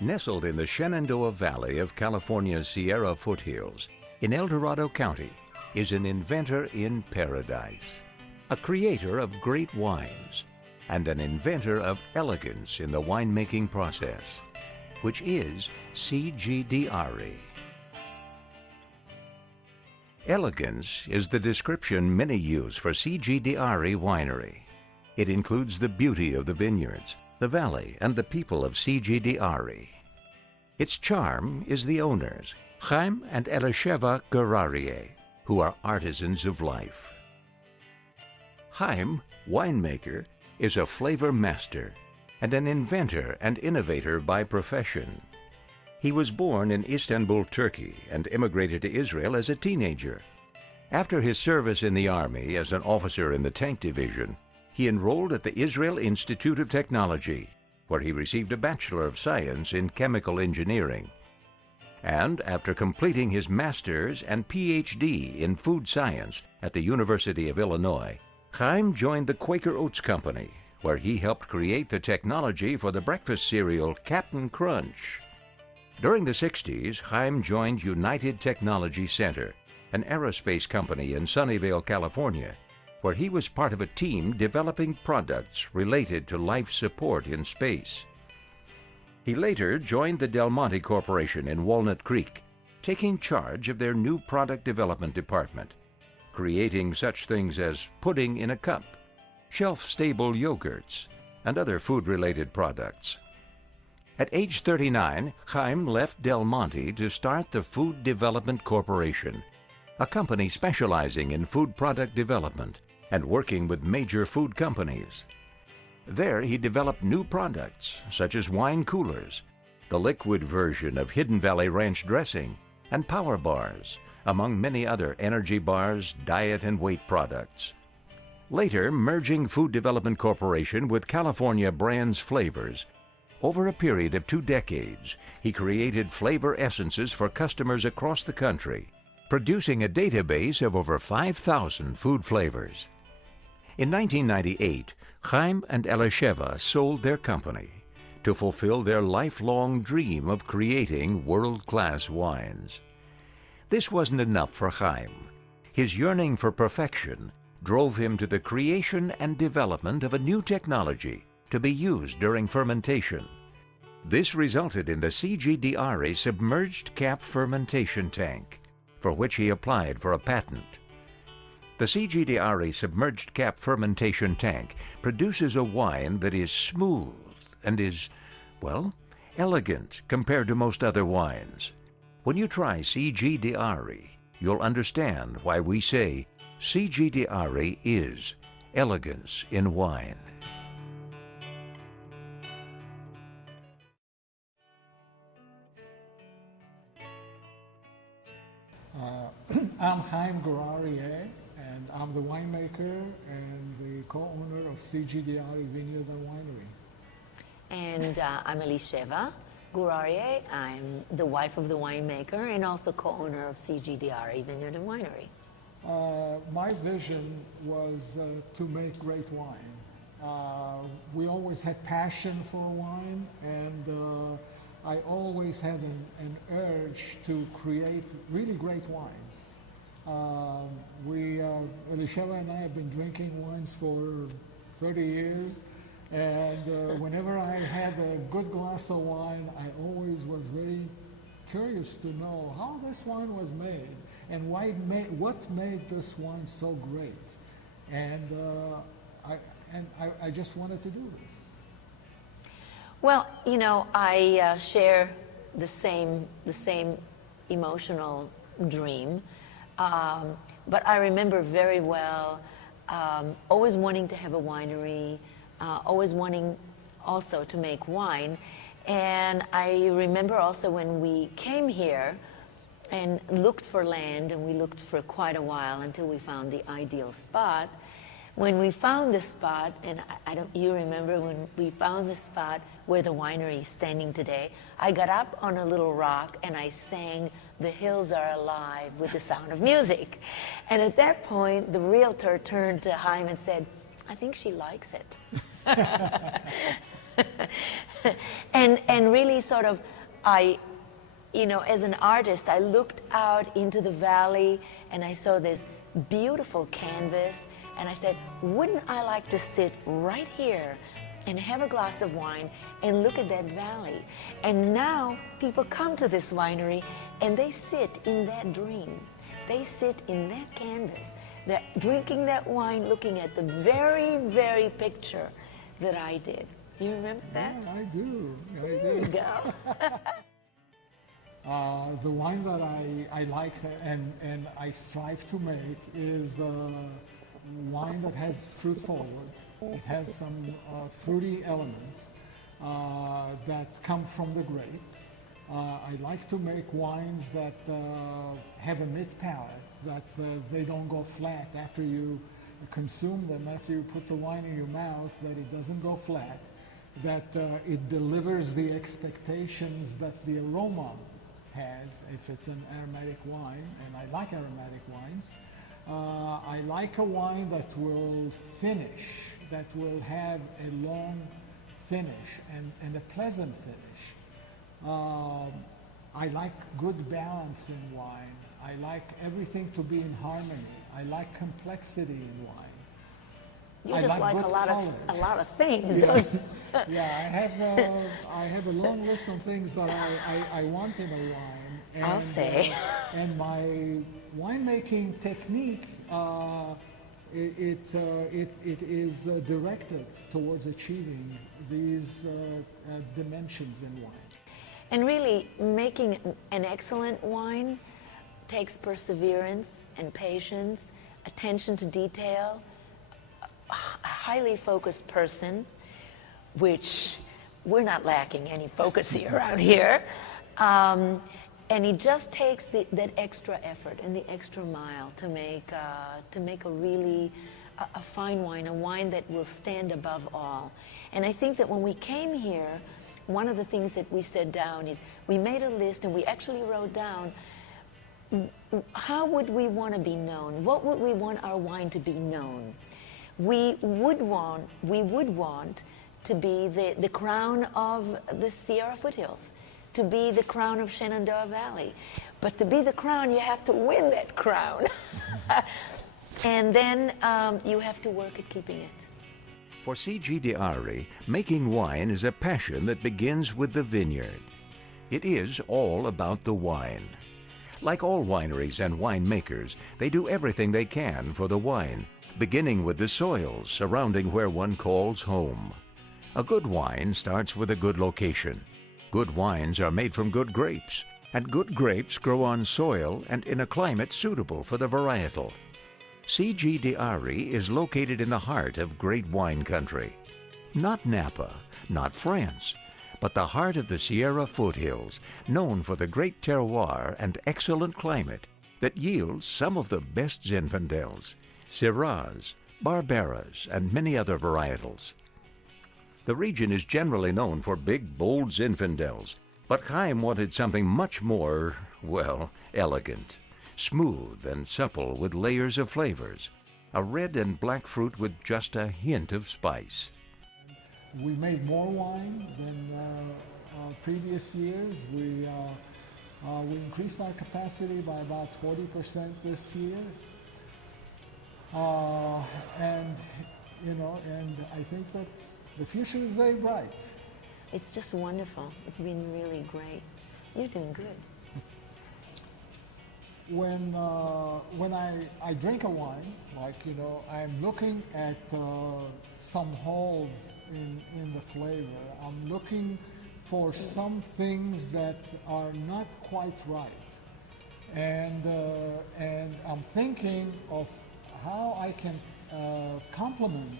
Nestled in the Shenandoah Valley of California's Sierra foothills, in El Dorado County, is an inventor in paradise, a creator of great wines, and an inventor of elegance in the winemaking process, which is C.G. Arie. Elegance is the description many use for C.G. Arie Winery. It includes the beauty of the vineyards, the valley, and the people of C.G. Arie. Its charm is the owners, Chaim and Elisheva Gur-Arieh, who are artisans of life. Chaim, winemaker, is a flavor master and an inventor and innovator by profession. He was born in Istanbul, Turkey, and immigrated to Israel as a teenager. After his service in the Army as an officer in the Tank Division, he enrolled at the Israel Institute of Technology, where he received a Bachelor of Science in Chemical Engineering. And after completing his Master's and Ph.D. in Food Science at the University of Illinois, Chaim joined the Quaker Oats Company, where he helped create the technology for the breakfast cereal Captain Crunch. During the 60s, Chaim joined United Technology Center, an aerospace company in Sunnyvale, California, where he was part of a team developing products related to life support in space. He later joined the Del Monte Corporation in Walnut Creek, taking charge of their new product development department, creating such things as pudding in a cup, shelf-stable yogurts, and other food-related products. At age 39, Chaim left Del Monte to start the Food Development Corporation, a company specializing in food product development and working with major food companies. There he developed new products such as wine coolers, the liquid version of Hidden Valley Ranch dressing, and power bars, among many other energy bars, diet and weight products. Later, merging Food Development Corporation with California Brands Flavors, over a period of 2 decades, he created flavor essences for customers across the country, producing a database of over 5,000 food flavors. In 1998, Chaim and Elisheva sold their company to fulfill their lifelong dream of creating world-class wines. This wasn't enough for Chaim. His yearning for perfection drove him to the creation and development of a new technology to be used during fermentation. This resulted in the C.G. Arie submerged cap fermentation tank, for which he applied for a patent. The C.G. Arie submerged cap fermentation tank produces a wine that is smooth and is, well, elegant compared to most other wines. When you try C.G. Arie, you'll understand why we say C.G. Arie is elegance in wine. I'm Chaim Gur-Arieh, and I'm the winemaker and the co-owner of C.G. Arie Vineyard and Winery. And I'm Elisheva Gur-Arieh. I'm the wife of the winemaker and also co-owner of C.G. Arie Vineyard and Winery. My vision was to make great wine. We always had passion for wine, and I always had an urge to create really great wines. Elisheva and I have been drinking wines for 30 years, and whenever I had a good glass of wine, I always was very curious to know how this wine was made and what made this wine so great. And I just wanted to do this. Well, you know, I share the same emotional dream, but I remember very well always wanting to have a winery, always wanting also to make wine. And I remember also when we came here and looked for land, and we looked for quite a while until we found the ideal spot. When we found this spot, and you remember when we found the spot where the winery is standing today, I got up on a little rock and I sang "The Hills Are Alive" with the sound of music. And at that point, the realtor turned to Chaim and said, "I think she likes it." and really, so sort of, as an artist, I looked out into the valley and I saw this beautiful canvas, and I said, wouldn't I like to sit right here and have a glass of wine and look at that valley? And now people come to this winery and they sit in that dream. They sit in that canvas. They're drinking that wine, looking at the very, very picture that I did. Do you remember that? Yeah, I do. There you go. The wine that I like and I strive to make is wine that has fruit forward. It has some fruity elements that come from the grape. I like to make wines that have a mid palate, that they don't go flat after you consume them, after you put the wine in your mouth, that it doesn't go flat, that it delivers the expectations that the aroma has if it's an aromatic wine, and I like aromatic wines. I like a wine that will finish, that will have a long finish and a pleasant finish. I like good balance in wine. I like everything to be in harmony. I like complexity in wine. You I just like good a lot colors. of things. Yeah, yeah, I have a long list of things that I want in a wine. And, I'll say. And my winemaking technique, it is directed towards achieving these dimensions in wine. And really, making an excellent wine takes perseverance and patience, attention to detail, a highly focused person, which we're not lacking any focus here around here. And it just takes that extra effort and the extra mile to make a really a fine wine, a wine that will stand above all. And I think that when we came here, one of the things that we said down is we made a list and we actually wrote down how would we want to be known? What would we want our wine to be known? We would want to be the crown of the Sierra foothills, to be the crown of Shenandoah Valley. But to be the crown, you have to win that crown. And then you have to work at keeping it. For C.G. Arie, making wine is a passion that begins with the vineyard. It is all about the wine. Like all wineries and winemakers, they do everything they can for the wine, beginning with the soils surrounding where one calls home. A good wine starts with a good location. Good wines are made from good grapes, and good grapes grow on soil and in a climate suitable for the varietal. C.G. Arie is located in the heart of great wine country. Not Napa, not France, but the heart of the Sierra foothills, known for the great terroir and excellent climate that yields some of the best Zinfandels, Syrahs, Barberas, and many other varietals. The region is generally known for big, bold Zinfandels, but Chaim wanted something much more, well, elegant, smooth and supple with layers of flavors, a red and black fruit with just a hint of spice. We made more wine than previous years. We increased our capacity by about 40% this year. And I think that the future is very bright. It's just wonderful. It's been really great. You're doing good. When I drink a wine, I'm looking at some holes in the flavor. I'm looking for some things that are not quite right. And I'm thinking of how I can complement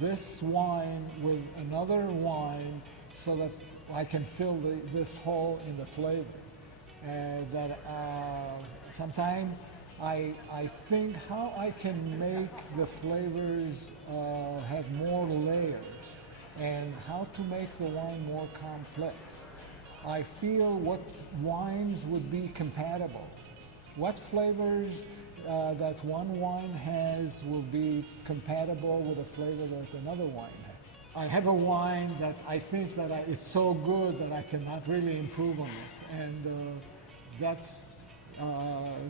this wine with another wine so that I can fill this hole in the flavor. Sometimes I think how I can make the flavors have more layers and how to make the wine more complex. I feel what wines would be compatible. What flavors that one wine has will be compatible with a flavor that another wine has. I have a wine that I think that it's so good that I cannot really improve on it, and that's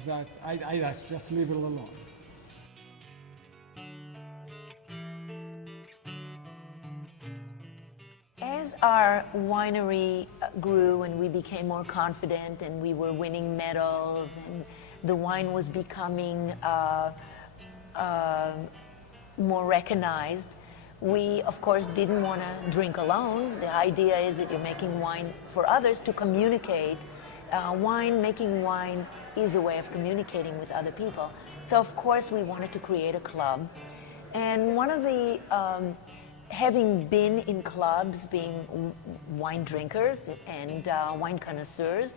that I just leave it alone. As our winery grew and we became more confident and we were winning medals and the wine was becoming more recognized, we, of course, didn't want to drink alone. The idea is that you're making wine for others to communicate. Making wine is a way of communicating with other people. So, of course, we wanted to create a club. And one of the, having been in clubs, being wine drinkers and wine connoisseurs,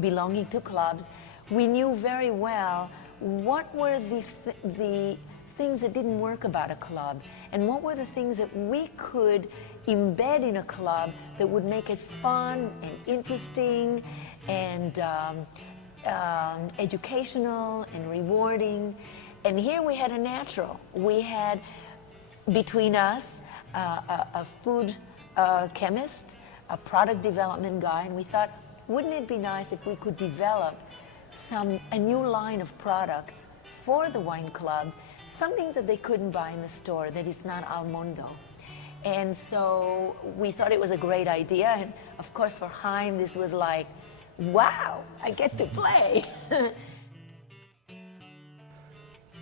belonging to clubs, we knew very well what were the things that didn't work about a club, and what were the things that we could embed in a club that would make it fun and interesting and educational and rewarding. And here we had a natural. We had between us a food chemist, a product development guy, and we thought, wouldn't it be nice if we could develop a new line of products for the wine club, something that they couldn't buy in the store that is not al mondo. And so we thought it was a great idea, and of course for Chaim this was like, wow, I get to play.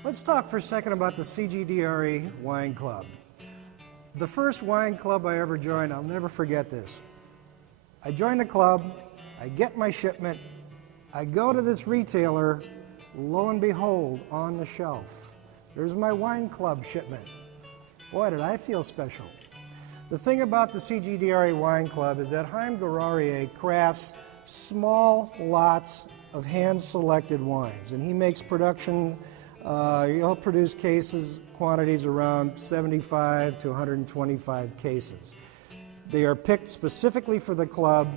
Let's talk for a second about the CGDRE Wine Club. The first wine club I ever joined, I'll never forget this. I joined the club, I get my shipment, I go to this retailer, lo and behold, on the shelf, there's my wine club shipment. Boy, did I feel special. The thing about the CGDRE Wine Club is that Chaim Gur-Arieh crafts small lots of hand-selected wines, and he makes production, he'll produce quantities around 75 to 125 cases. They are picked specifically for the club.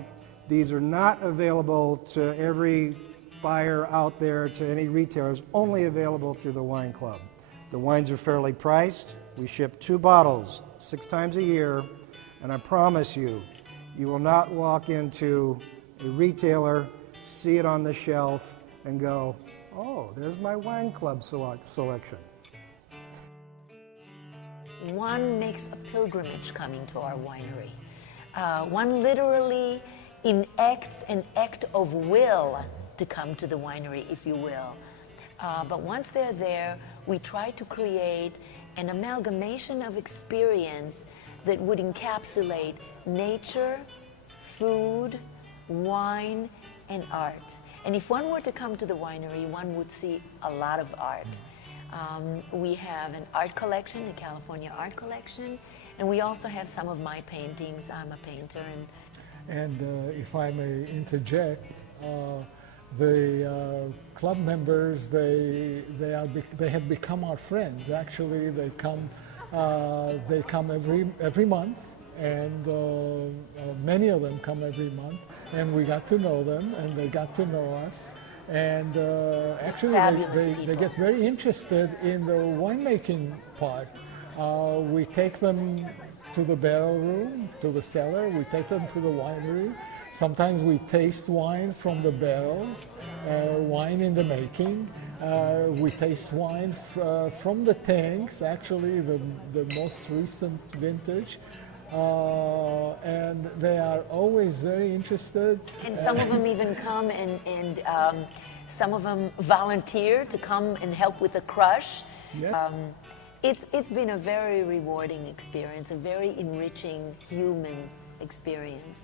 These are not available to every buyer out there, to any retailers, only available through the wine club. The wines are fairly priced. We ship 2 bottles 6 times a year, and I promise you, you will not walk into a retailer, see it on the shelf, and go, oh, there's my wine club selection. One makes a pilgrimage coming to our winery. One literally enacts an act of will to come to the winery, if you will. But once they're there, we try to create an amalgamation of experience that would encapsulate nature, food, wine, and art. And if one were to come to the winery, one would see a lot of art. We have an art collection, a California art collection, and we also have some of my paintings. I'm a painter. And if I may interject, the club members, they have become our friends. Actually, they come every month, and many of them come every month, and we got to know them, and they got to know us, and actually they get very interested in the winemaking part. We take them to the barrel room, to the cellar. We take them to the winery. Sometimes we taste wine from the barrels, wine in the making. We taste wine from the tanks, actually the most recent vintage. And they are always very interested. And some of them even come and some of them volunteer to come and help with the crush. Yeah. It's been a very rewarding experience, a very enriching human experience.